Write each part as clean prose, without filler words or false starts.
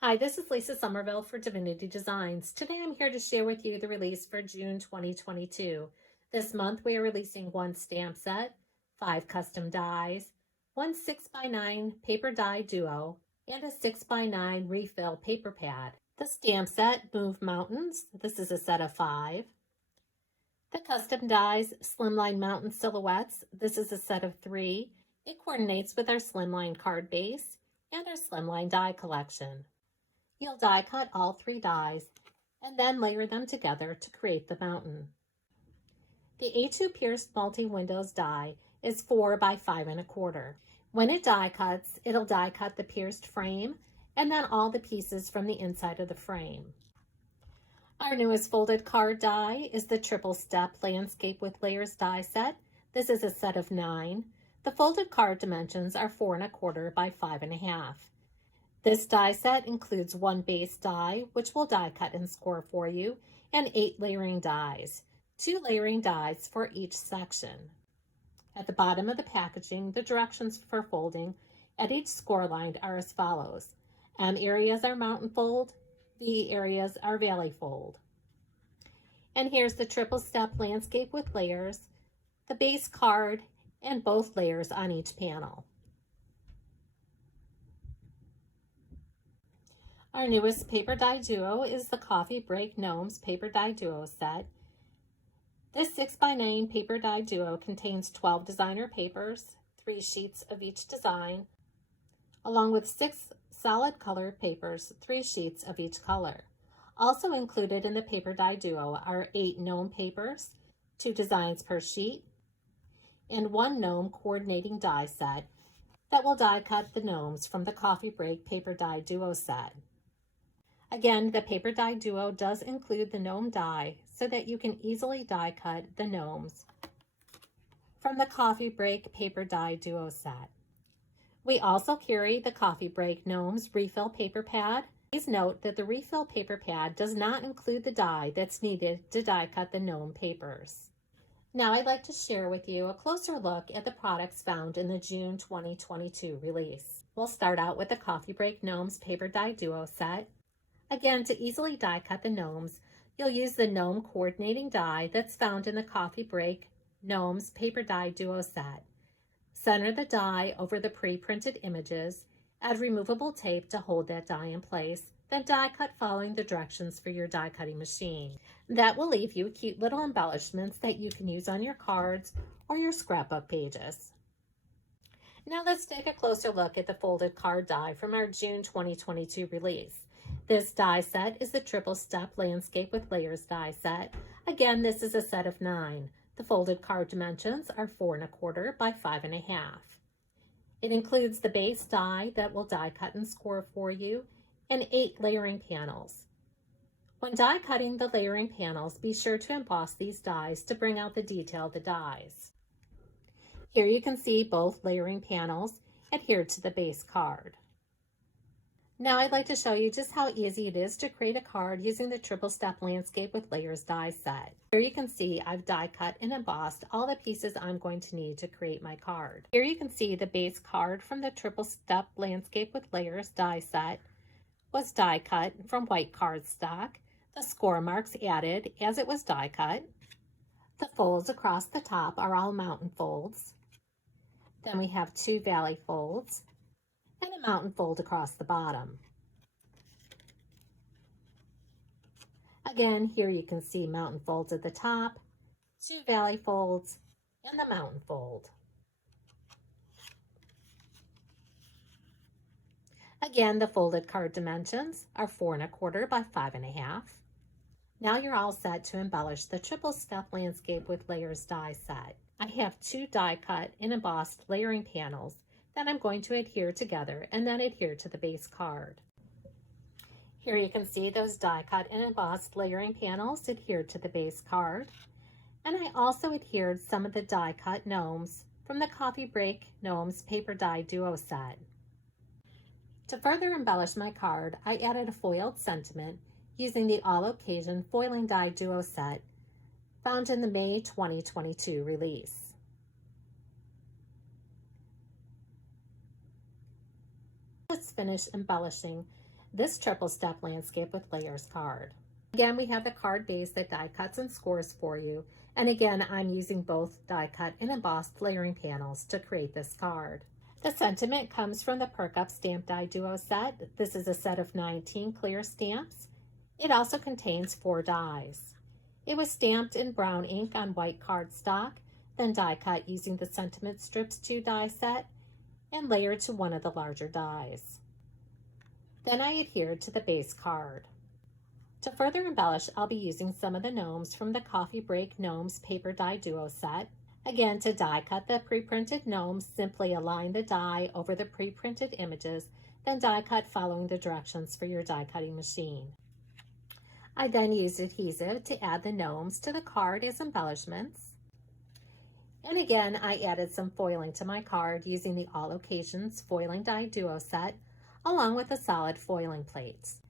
Hi, this is Lisa Somerville for Divinity Designs. Today I'm here to share with you the release for June 2022. This month we are releasing one stamp set, 5 custom dies, one 6x9 paper die duo, and a 6x9 refill paper pad. The stamp set, Move Mountains. This is a set of 5. The custom dies, Slimline Mountain Silhouettes. This is a set of 3. It coordinates with our Slimline card base and our Slimline die collection. You'll die cut all 3 dies and then layer them together to create the mountain. The A2 pierced multi-windows die is 4 by 5 1/4. When it die cuts, it'll die cut the pierced frame and then all the pieces from the inside of the frame. Our newest folded card die is the triple step landscape with layers die set. This is a set of 9. The folded card dimensions are 4 1/4 by 5 1/2. This die set includes 1 base die, which will die cut and score for you, and 8 layering dies, 2 layering dies for each section. At the bottom of the packaging, the directions for folding at each score line are as follows. M areas are mountain fold, B areas are valley fold. And here's the triple step landscape with layers, the base card, and both layers on each panel. Our newest paper die duo is the Coffee Break Gnomes paper die duo set. This 6x9 paper die duo contains 12 designer papers, 3 sheets of each design, along with 6 solid color papers, 3 sheets of each color. Also included in the paper die duo are 8 gnome papers, 2 designs per sheet, and 1 gnome coordinating die set that will die cut the gnomes from the Coffee Break paper die duo set. Again, the paper die duo does include the gnome die so that you can easily die cut the gnomes from the Coffee Break paper die duo set. We also carry the Coffee Break Gnomes refill paper pad. Please note that the refill paper pad does not include the die that's needed to die cut the gnome papers. Now I'd like to share with you a closer look at the products found in the June 2022 release. We'll start out with the Coffee Break Gnomes paper die duo set. Again, to easily die cut the gnomes, you'll use the gnome coordinating die that's found in the Coffee Break Gnomes paper die duo set. Center the die over the pre-printed images, add removable tape to hold that die in place, then die cut following the directions for your die cutting machine. That will leave you cute little embellishments that you can use on your cards or your scrapbook pages. Now let's take a closer look at the folded card die from our June 2022 release. This die set is the triple step landscape with layers die set. Again, this is a set of 9. The folded card dimensions are 4 1/4 by 5 1/2. It includes the base die that will die cut and score for you and 8 layering panels. When die cutting the layering panels, be sure to emboss these dies to bring out the detail of the dies. Here you can see both layering panels adhered to the base card. Now I'd like to show you just how easy it is to create a card using the triple step landscape with layers die set. Here you can see I've die cut and embossed all the pieces I'm going to need to create my card. Here you can see the base card from the triple step landscape with layers die set was die cut from white cardstock. The score marks added as it was die cut. The folds across the top are all mountain folds. Then we have 2 valley folds and a mountain fold across the bottom. Again, here you can see mountain folds at the top, 2 valley folds, and the mountain fold. Again, the folded card dimensions are 4 1/4 by 5 1/2. Now you're all set to embellish the triple step landscape with layers die set. I have 2 die cut and embossed layering panels that I'm going to adhere together and then adhere to the base card. Here you can see those die cut and embossed layering panels adhered to the base card. And I also adhered some of the die cut gnomes from the Coffee Break Gnomes paper die duo set. To further embellish my card, I added a foiled sentiment using the All Occasion foiling die duo set found in the May 2022 release. Let's finish embellishing this triple step landscape with layers card. Again, we have the card base that die cuts and scores for you. And again, I'm using both die cut and embossed layering panels to create this card. The sentiment comes from the Perk Up Stamp Die Duo set. This is a set of 19 clear stamps. It also contains 4 dies. It was stamped in brown ink on white cardstock, then die cut using the Sentiment Strips 2 die set and layered to one of the larger dies. Then I adhered to the base card. To further embellish, I'll be using some of the gnomes from the Coffee Break Gnomes Paper Die Duo set. Again, to die cut the pre-printed gnomes, simply align the die over the pre-printed images, then die cut following the directions for your die cutting machine. I then used adhesive to add the gnomes to the card as embellishments. And again, I added some foiling to my card using the All Occasions Foiling Die Duo set, along with the solid foiling plates.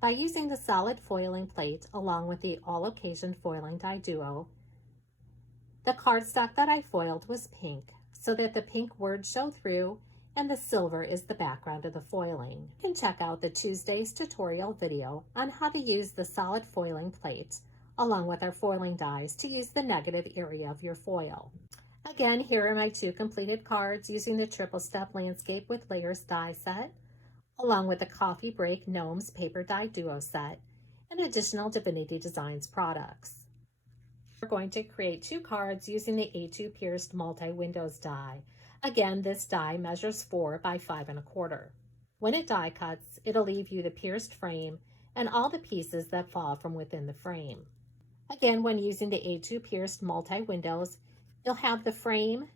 By using the solid foiling plate along with the All Occasion Foiling Die Duo, the cardstock that I foiled was pink, so that the pink words show through and the silver is the background of the foiling. You can check out the Tuesday's tutorial video on how to use the solid foiling plate along with our foiling dies to use the negative area of your foil. Again, here are my 2 completed cards using the triple step landscape with layers die set, along with the Coffee Break Gnomes Paper Die Duo set and additional Divinity Designs products. We're going to create 2 cards using the A2 Pierced Multi-Windows die. Again, this die measures 4 by 5 1/4. When it die cuts, it'll leave you the pierced frame and all the pieces that fall from within the frame. Again, when using the A2 Pierced Multi-Windows, you'll have the frame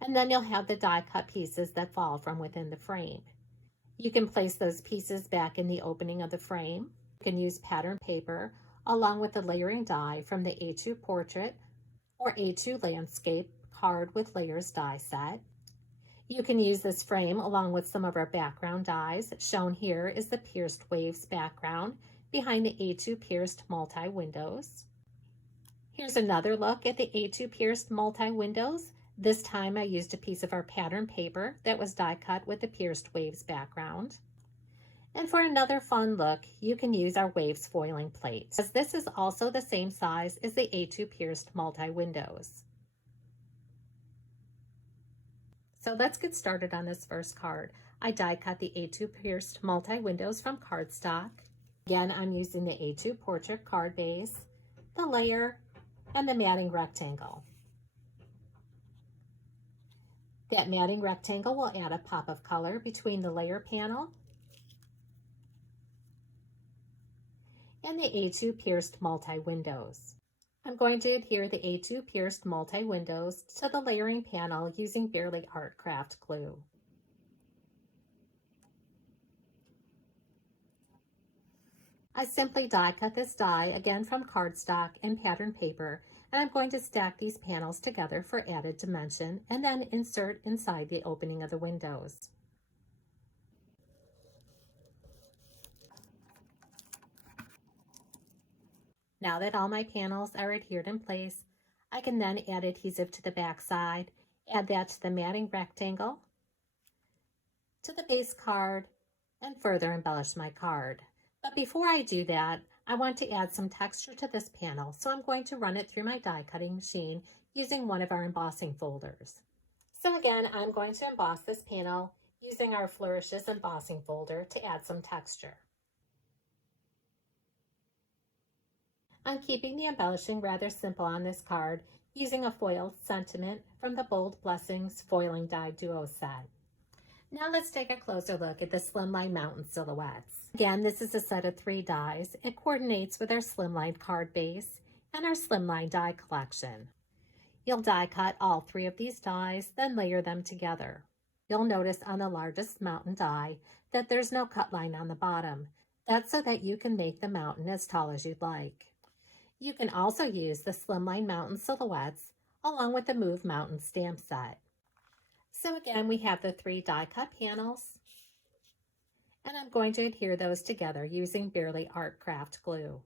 and then you'll have the die cut pieces that fall from within the frame. You can place those pieces back in the opening of the frame. You can use pattern paper along with the layering die from the A2 Portrait or A2 Landscape card with layers die set. You can use this frame along with some of our background dies. Shown here is the Pierced Waves background behind the A2 Pierced Multi-Windows. Here's another look at the A2 Pierced Multi-Windows. This time I used a piece of our pattern paper that was die cut with the Pierced Waves background. And for another fun look, you can use our Waves foiling plate, as this is also the same size as the A2 Pierced Multi-Windows. So let's get started on this first card. I die cut the A2 Pierced Multi-Windows from cardstock. Again, I'm using the A2 Portrait card base, the layer, and the matting rectangle. That matting rectangle will add a pop of color between the layer panel and the A2 Pierced Multi-Windows. I'm going to adhere the A2 Pierced Multi-Windows to the layering panel using Barely Art Craft glue. I simply die cut this die again from cardstock and pattern paper, and I'm going to stack these panels together for added dimension and then insert inside the opening of the windows. Now that all my panels are adhered in place, I can then add adhesive to the back side, add that to the matting rectangle, to the base card, and further embellish my card. But before I do that, I want to add some texture to this panel, so I'm going to run it through my die cutting machine using one of our embossing folders. So again, I'm going to emboss this panel using our Flourishes embossing folder to add some texture. I'm keeping the embellishing rather simple on this card using a foiled sentiment from the Bold Blessings Foiling Die Duo set. Now let's take a closer look at the Slimline Mountain Silhouettes. Again, this is a set of 3 dies. It coordinates with our Slimline card base and our Slimline die collection. You'll die cut all 3 of these dies, then layer them together. You'll notice on the largest mountain die that there's no cut line on the bottom. That's so that you can make the mountain as tall as you'd like. You can also use the Slimline Mountain Silhouettes along with the Move Mountain stamp set. So again, we have the 3 die cut panels, and I'm going to adhere those together using Barely Art Craft glue.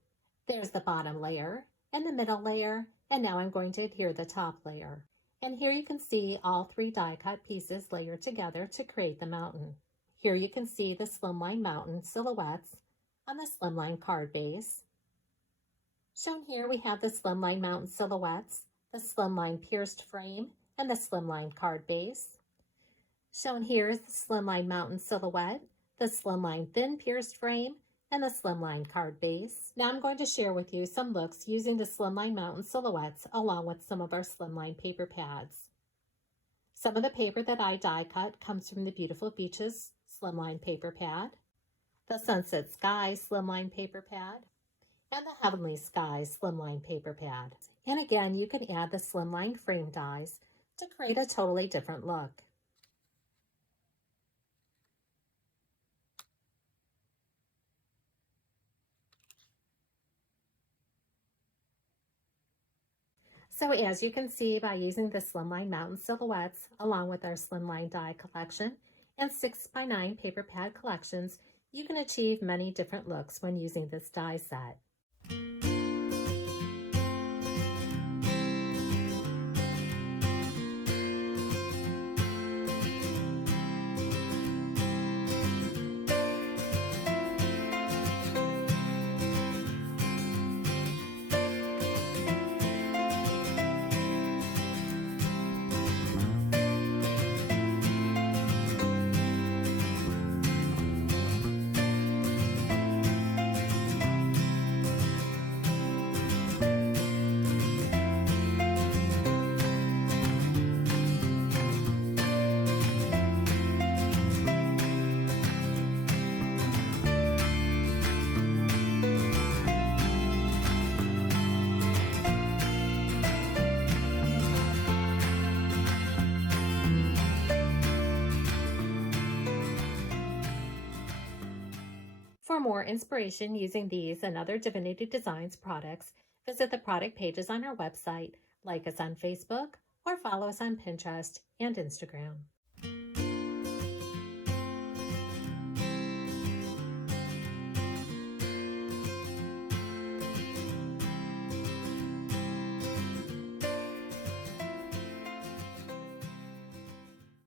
There's the bottom layer and the middle layer, and now I'm going to adhere the top layer. And here you can see all 3 die cut pieces layered together to create the mountain. Here you can see the Slimline Mountain silhouettes on the Slimline card base. Shown here we have the Slimline Mountain silhouettes, the Slimline pierced frame, and the Slimline card base. Shown here is the Slimline Mountain silhouette, the Slimline thin pierced frame, and the Slimline card base. Now I'm going to share with you some looks using the Slimline Mountain silhouettes along with some of our Slimline paper pads. Some of the paper that I die cut comes from the Beautiful Beaches Slimline paper pad, the Sunset Sky Slimline paper pad, and the Heavenly Skies Slimline paper pad. And again, you can add the Slimline frame dies to create a totally different look. So as you can see, by using the Slimline Mountain silhouettes along with our Slimline die collection and 6x9 paper pad collections, you can achieve many different looks when using this die set. For more inspiration using these and other Divinity Designs products, visit the product pages on our website, like us on Facebook, or follow us on Pinterest and Instagram.